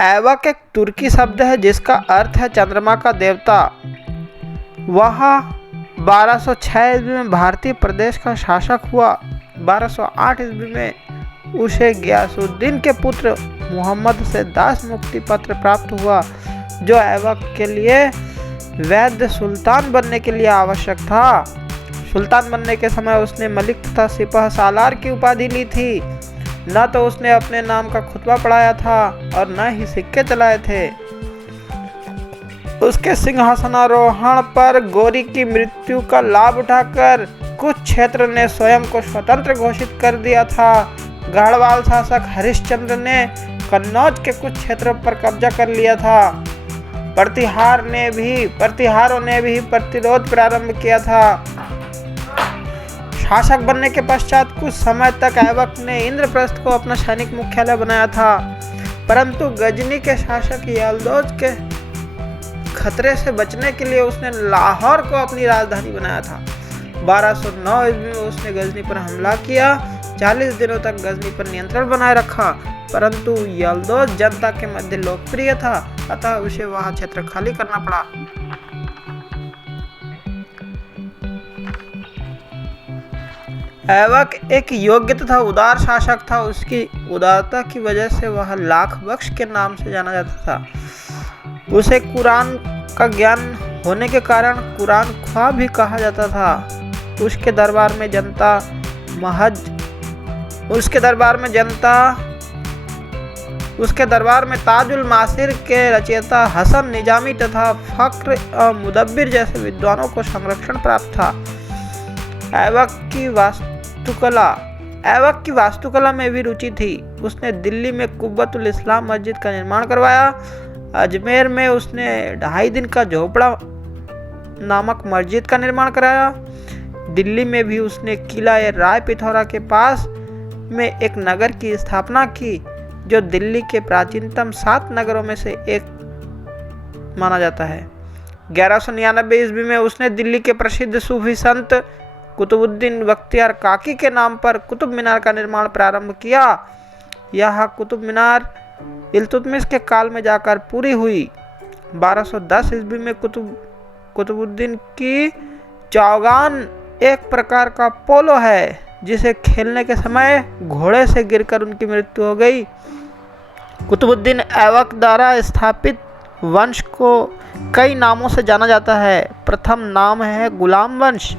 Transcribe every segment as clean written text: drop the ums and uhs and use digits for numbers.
ऐबक एक तुर्की शब्द है जिसका अर्थ है चंद्रमा का देवता। वह 1206 ईस्वी में भारतीय प्रदेश का शासक हुआ। 1208 ईस्वी में उसे गियासुद्दीन के पुत्र मोहम्मद से दास मुक्ति पत्र प्राप्त हुआ, जो ऐबक के लिए वैध सुल्तान बनने के लिए आवश्यक था। सुल्तान बनने के समय उसने मलिक तथा सिपह सालार की उपाधि ली थी। न तो उसने अपने नाम का खुतबा पढ़ाया था और न ही सिक्के चलाए थे। उसके सिंहासनारोहण पर गौरी की मृत्यु का लाभ उठाकर कुछ क्षेत्र ने स्वयं को स्वतंत्र घोषित कर दिया था। गढ़वाल शासक हरिश्चंद्र ने कन्नौज के कुछ क्षेत्रों पर कब्जा कर लिया था। प्रतिहारों ने भी प्रतिरोध प्रारंभ किया था। शासक बनने के पश्चात कुछ समय तक ऐबक ने इंद्रप्रस्थ को अपना सैनिक मुख्यालय बनाया था, परंतु गजनी के शासक यल्दौज के खतरे से बचने के लिए उसने लाहौर को अपनी राजधानी बनाया था। 1209 ईस्वी में उसने गजनी पर हमला किया। 40 दिनों तक गजनी पर नियंत्रण बनाए रखा, परंतु यल्दौज जनता के मध्य लोकप्रिय था, अतः उसे वह क्षेत्र खाली करना पड़ा। ऐबक एक योग्य तथा उदार शासक था। उसकी उदारता की वजह से वह लाख बख्श के नाम से जाना जाता था। उसे कुरान का ज्ञान होने के कारण कुरान ख्वाह भी कहा जाता था। उसके दरबार में ताजुल मासिर के रचयिता हसन निजामी तथा फक्र मुदब्बिर जैसे विद्वानों को संरक्षण प्राप्त था। ऐबक की वास्तुकला में भी रुचि थी। उसने दिल्ली में कुब्बतुल इस्लाम मस्जिद का निर्माण करवाया। अजमेर में उसने 2.5 दिन का झोपड़ा नामक मस्जिद का निर्माण कराया। दिल्ली में भी उसने किला राय पिथौरा के पास में एक नगर की स्थापना की, जो दिल्ली के प्राचीनतम 7 नगरों में से एक माना जाता है। 1199 ईस्वी में उसने दिल्ली के प्रसिद्ध सूफी संत कुतुबुद्दीन बख्तियार काकी के नाम पर कुतुब मीनार का निर्माण प्रारंभ किया। यह कुतुब मीनार इल्तुतमिश के काल में जाकर पूरी हुई। 1210 ईस्वी में कुतुबुद्दीन की चौगान एक प्रकार का पोलो है, जिसे खेलने के समय घोड़े से गिरकर उनकी मृत्यु हो गई। कुतुबुद्दीन ऐबक द्वारा स्थापित वंश को कई नामों से जाना जाता है। प्रथम नाम है गुलाम वंश,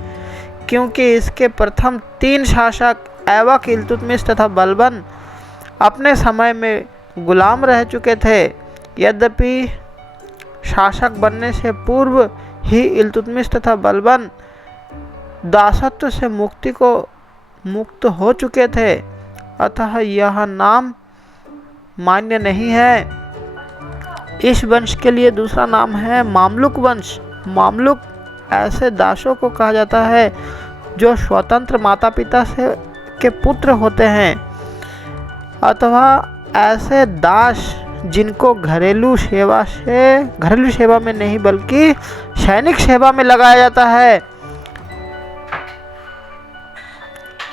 क्योंकि इसके प्रथम 3 शासक ऐबक, इल्तुतमिश तथा बलबन अपने समय में गुलाम रह चुके थे। यद्यपि शासक बनने से पूर्व ही इल्तुतमिश तथा बलबन दासत्व से मुक्त हो चुके थे, अतः यह नाम मान्य नहीं है। इस वंश के लिए दूसरा नाम है मामलुक वंश। मामलुक ऐसे दासों को कहा जाता है जो स्वतंत्र माता पिता के पुत्र होते हैं, अथवा ऐसे दास जिनको घरेलू सेवा में नहीं बल्कि सैनिक सेवा में लगाया जाता है।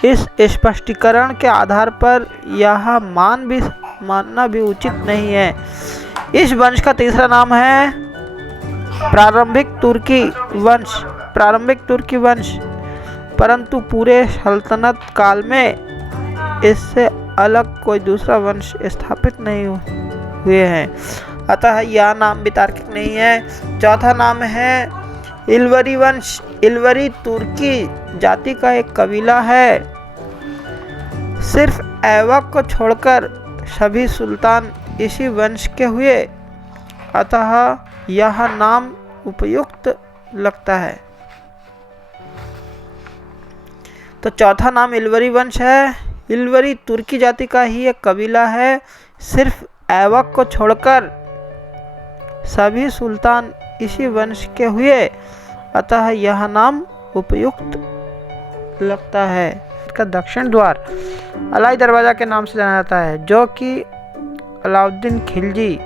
इस स्पष्टीकरण के आधार पर यह मानना भी उचित नहीं है। इस वंश का तीसरा नाम है प्रारंभिक तुर्की वंश, परंतु पूरे सल्तनत काल में इससे अलग कोई दूसरा वंश स्थापित नहीं हुए हैं, अतः यह नाम भी तार्किक नहीं है। चौथा नाम है इल्वरी वंश। इल्वरी तुर्की जाति का एक कबीला है। सिर्फ ऐबक को छोड़कर सभी सुल्तान इसी वंश के हुए, अतः यह नाम उपयुक्त लगता है। तो चौथा नाम इल्वरी वंश है। इल्वरी तुर्की जाति का ही एक कबीला है। सिर्फ ऐबक को छोड़कर सभी सुल्तान इसी वंश के हुए, अतः यह नाम उपयुक्त लगता है। इसका दक्षिण द्वार अलाई दरवाज़ा के नाम से जाना जाता है, जो कि अलाउद्दीन खिलजी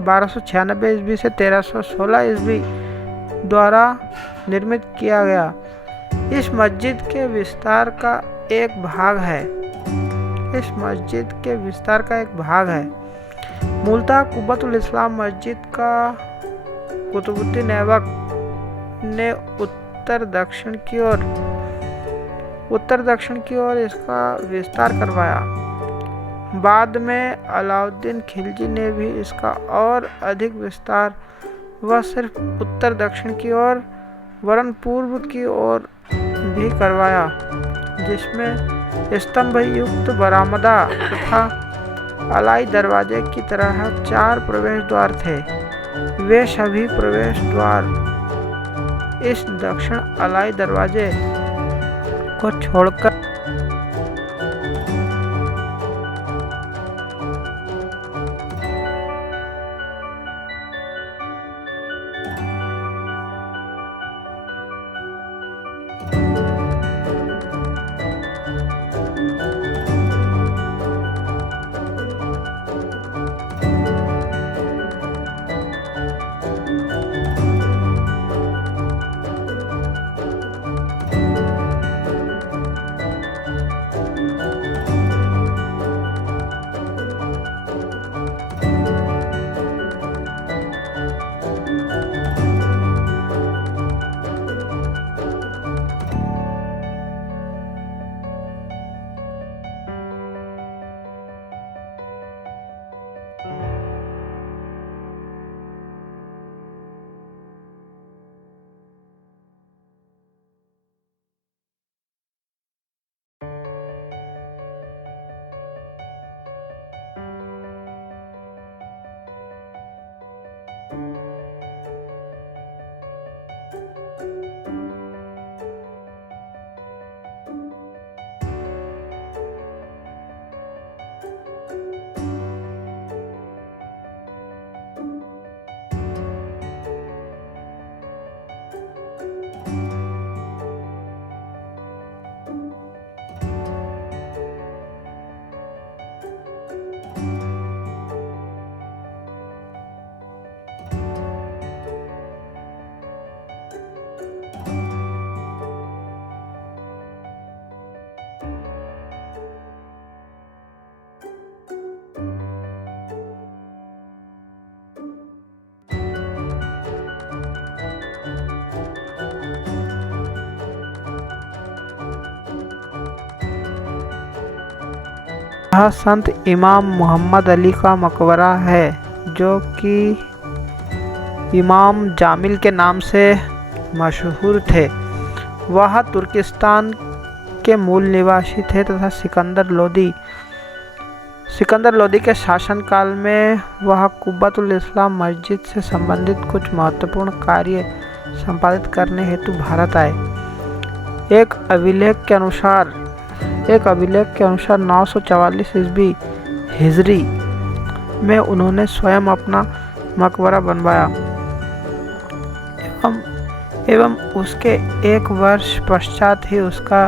1296 ईस्वी से 1316 ईस्वी द्वारा निर्मित किया गया। इस मस्जिद के विस्तार का एक भाग है। मूलतः कुब्बतुल इस्लाम मस्जिद का कुतुबुद्दीन ऐबक ने उत्तर दक्षिण की ओर इसका विस्तार करवाया। बाद में अलाउद्दीन खिलजी ने भी इसका और अधिक विस्तार वह सिर्फ उत्तर दक्षिण की ओर वरन पूर्व की ओर भी करवाया, जिसमें स्तंभ युक्त बरामदा तथा अलाई दरवाजे की तरह 4 प्रवेश द्वार थे। वे सभी प्रवेश द्वार इस दक्षिण अलाई दरवाजे को छोड़कर यह संत इमाम मोहम्मद अली का मकबरा है, जो कि इमाम जामिल के नाम से मशहूर थे। वह तुर्किस्तान के मूल निवासी थे तथा सिकंदर लोदी के शासनकाल में वह कुब्बतुल इस्लाम मस्जिद से संबंधित कुछ महत्वपूर्ण कार्य संपादित करने हेतु भारत आए। एक अभिलेख के अनुसार 944 ईस्वी हिजरी में उन्होंने स्वयं अपना मकबरा बनवाया एवं उसके 1 वर्ष पश्चात ही उसका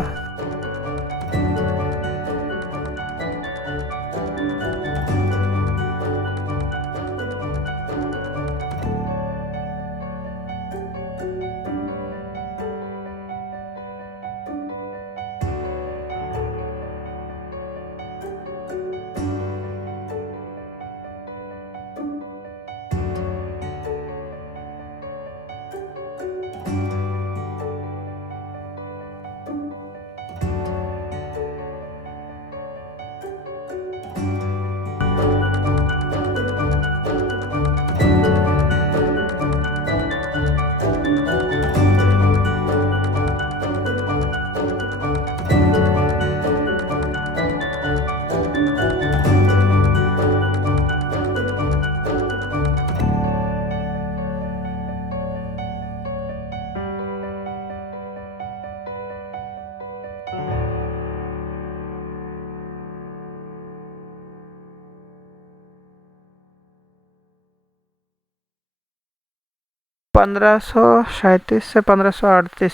(1537 से 1538)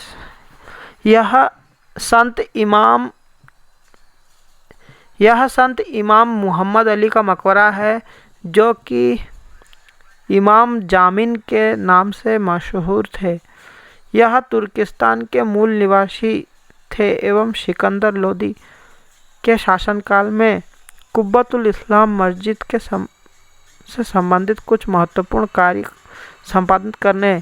यह संत इमाम मोहम्मद अली का मकबरा है, जो कि इमाम जामिन के नाम से मशहूर थे। यह तुर्किस्तान के मूल निवासी थे एवं सिकंदर लोदी के शासनकाल में कुब्बतुल इस्लाम मस्जिद के से संबंधित कुछ महत्वपूर्ण कार्य संपादित करने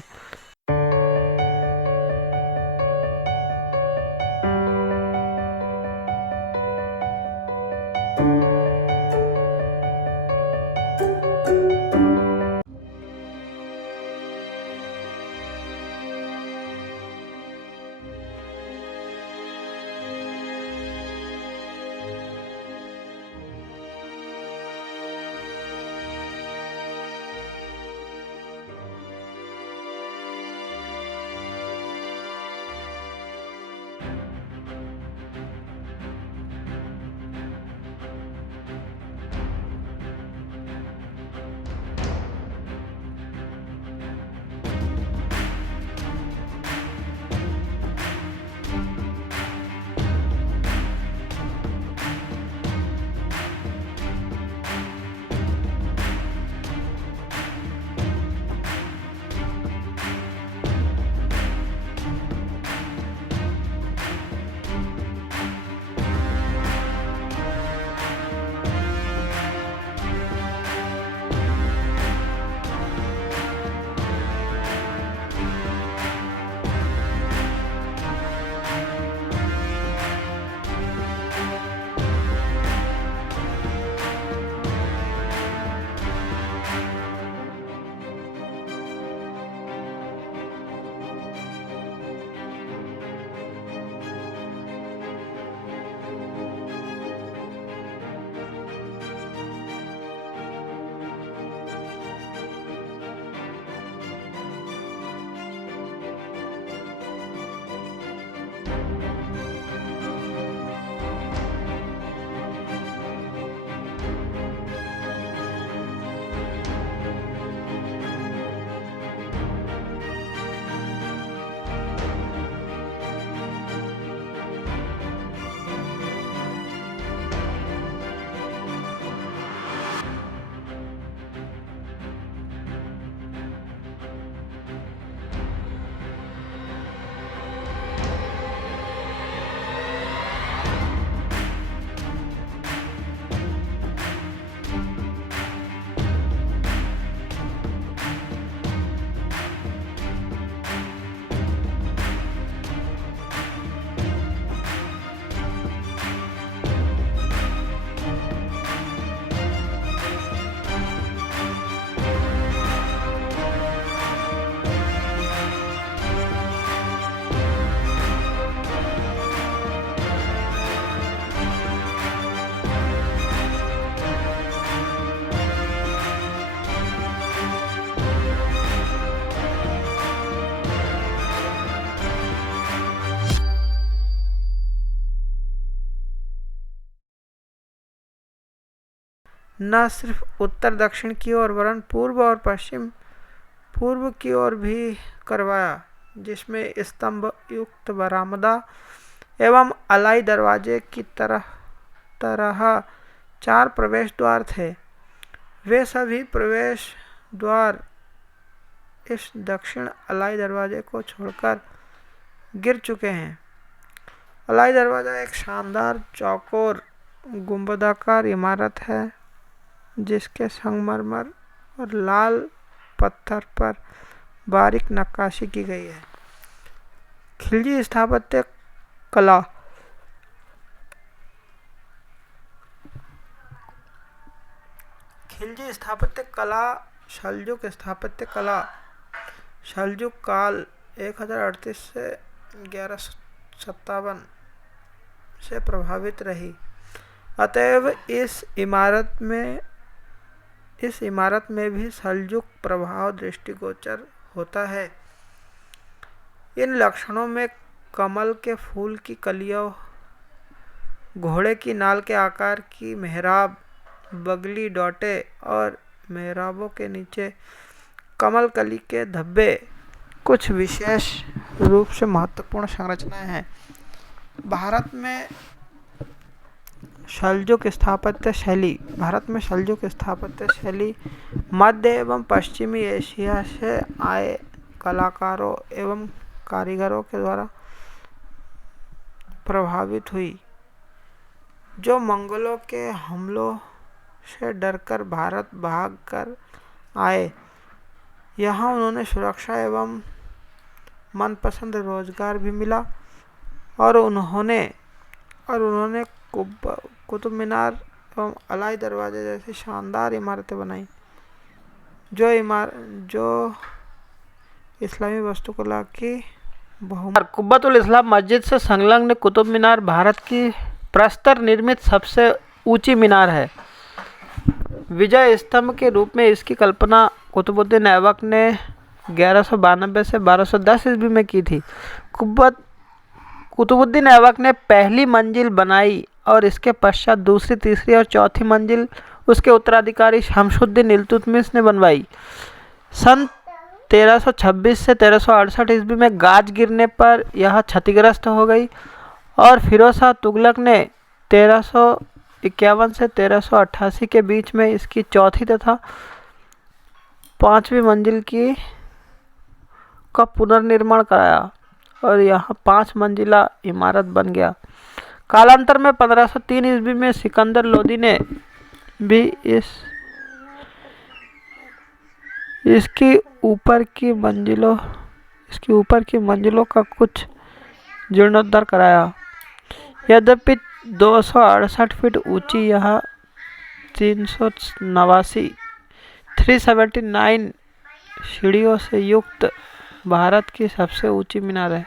न सिर्फ उत्तर दक्षिण की ओर वरन पूर्व और पश्चिम पूर्व की ओर भी करवाया, जिसमें स्तंभ युक्त बरामदा एवं अलाई दरवाजे की तरह 4 प्रवेश द्वार थे। वे सभी प्रवेश द्वार इस दक्षिण अलाई दरवाजे को छोड़कर गिर चुके हैं। अलाई दरवाजा एक शानदार चौकोर गुंबदाकार इमारत है जिसके संगमरमर और लाल पत्थर पर बारीक नक्काशी की गई है। खिलजी स्थापत्य कला सल्जुक स्थापत्य कला सल्जुक काल 1038 से 1157 से प्रभावित रही। अतएव इस इमारत में भी सल्जुक प्रभाव दृष्टिगोचर होता है। इन लक्षणों में कमल के फूल की कलियों, घोड़े की नाल के आकार की मेहराब, बगली डोटे और मेहराबों के नीचे कमल कली के धब्बे कुछ विशेष रूप से महत्वपूर्ण संरचनाएं हैं। भारत में सल्जुक स्थापत्य शैली मध्य एवं पश्चिमी एशिया से आए कलाकारों एवं कारीगरों के द्वारा प्रभावित हुई, जो मंगोलों के हमलों से डरकर भारत भाग कर आए। यहाँ उन्होंने सुरक्षा एवं मनपसंद रोजगार भी मिला और उन्होंने कुतुब मीनार एवं अलाई दरवाजे जैसी शानदार इमारतें बनाई जो इस्लामी वास्तुकला की कुब्बतुल इस्लाम मस्जिद से संलग्न कुतुब मीनार भारत की प्रस्तर निर्मित सबसे ऊंची मीनार है। विजय स्तंभ के रूप में इसकी कल्पना कुतुबुद्दीन ऐबक ने 1192 से 1210 ईस्वी में की थी। कुतुबुद्दीन ऐबक ने पहली मंजिल बनाई और इसके पश्चात दूसरी, तीसरी और चौथी मंजिल उसके उत्तराधिकारी शमसुद्दीन इल्तुतमिश ने बनवाई। सन 1326 से 1368 ईस्वी में गाज गिरने पर यह क्षतिग्रस्त हो गई और फिरोज शाह तुगलक ने 1351 से 1388 के बीच में इसकी चौथी तथा पांचवी मंजिल का पुनर्निर्माण कराया और यहाँ 5 मंजिला इमारत बन गया। कालांतर में 1503 ईस्वी में सिकंदर लोदी ने भी इसकी ऊपर की मंजिलों का कुछ जीर्णोद्धार कराया। यद्यपि 268 फीट ऊंची यह 379 सीढ़ियों से युक्त भारत की सबसे ऊंची मीनार है।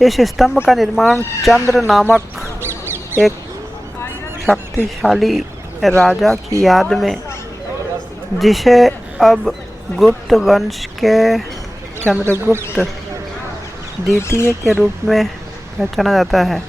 इस स्तंभ का निर्माण चंद्र नामक एक शक्तिशाली राजा की याद में, जिसे अब गुप्त वंश के चंद्रगुप्त द्वितीय के रूप में पहचाना जाता है,